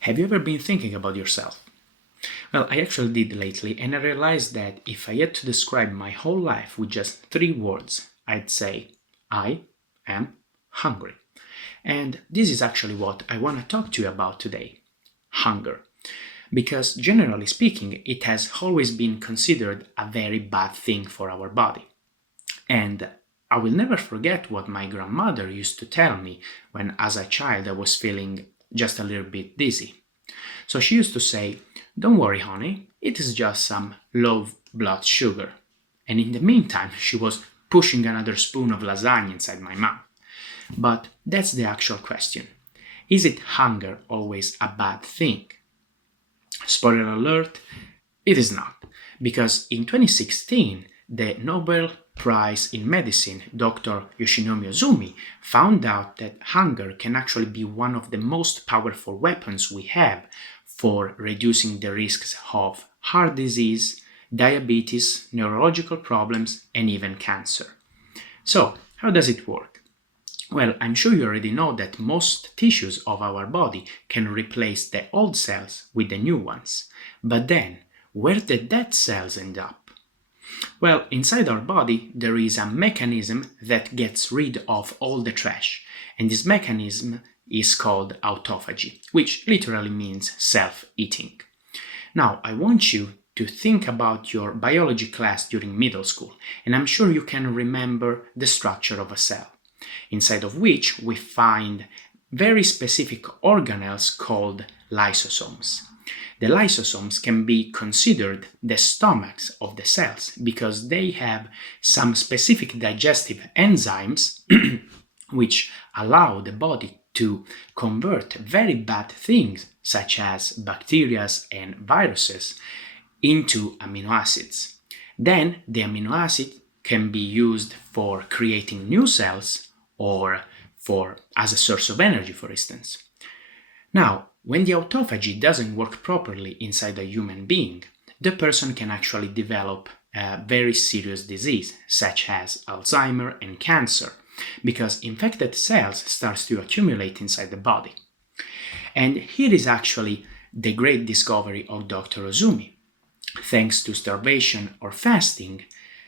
Have you ever been thinking about yourself? Well, I actually did lately, and I realized that if I had to describe my whole life with just three words, I'd say, I am hungry. And this is actually what I want to talk to you about today: hunger. Because generally speaking, it has always been considered a very bad thing for our body. And I will never forget what my grandmother used to tell me when, as a child, I was feeling just a little bit dizzy. So she used to say, "Don't worry, honey, it is just some low blood sugar." And in the meantime, she was pushing another spoon of lasagna inside my mouth. But that's the actual question. Is it hunger always a bad thing? Spoiler alert, it is not. Because in 2016, the Nobel Prize in Medicine, Dr. Yoshinori Ozumi, found out that hunger can actually be one of the most powerful weapons we have for reducing the risks of heart disease, diabetes, neurological problems, and even cancer. So, how does it work? Well, I'm sure you already know that most tissues of our body can replace the old cells with the new ones. But then, where did dead cells end up? Well, inside our body, there is a mechanism that gets rid of all the trash, and this mechanism is called autophagy, which literally means self-eating. Now, I want you to think about your biology class during middle school, and I'm sure you can remember the structure of a cell, inside of which we find very specific organelles called lysosomes. The lysosomes can be considered the stomachs of the cells because they have some specific digestive enzymes which allow the body to convert very bad things such as bacteria and viruses into amino acids. Then the amino acid can be used for creating new cells or as a source of energy, for instance. Now, when the autophagy doesn't work properly inside a human being, the person can actually develop a very serious disease, such as Alzheimer and cancer, because infected cells start to accumulate inside the body. And here is actually the great discovery of Dr. Ozumi. Thanks to starvation or fasting,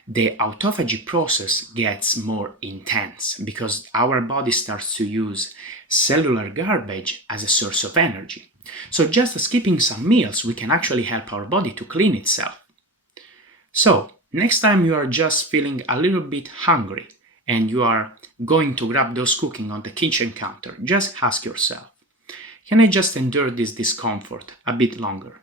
the autophagy process gets more intense because our body starts to use cellular garbage as a source of energy. So just skipping some meals, we can actually help our body to clean itself. So next time you are just feeling a little bit hungry and you are going to grab those cooking on the kitchen counter, just ask yourself, can I just endure this discomfort a bit longer?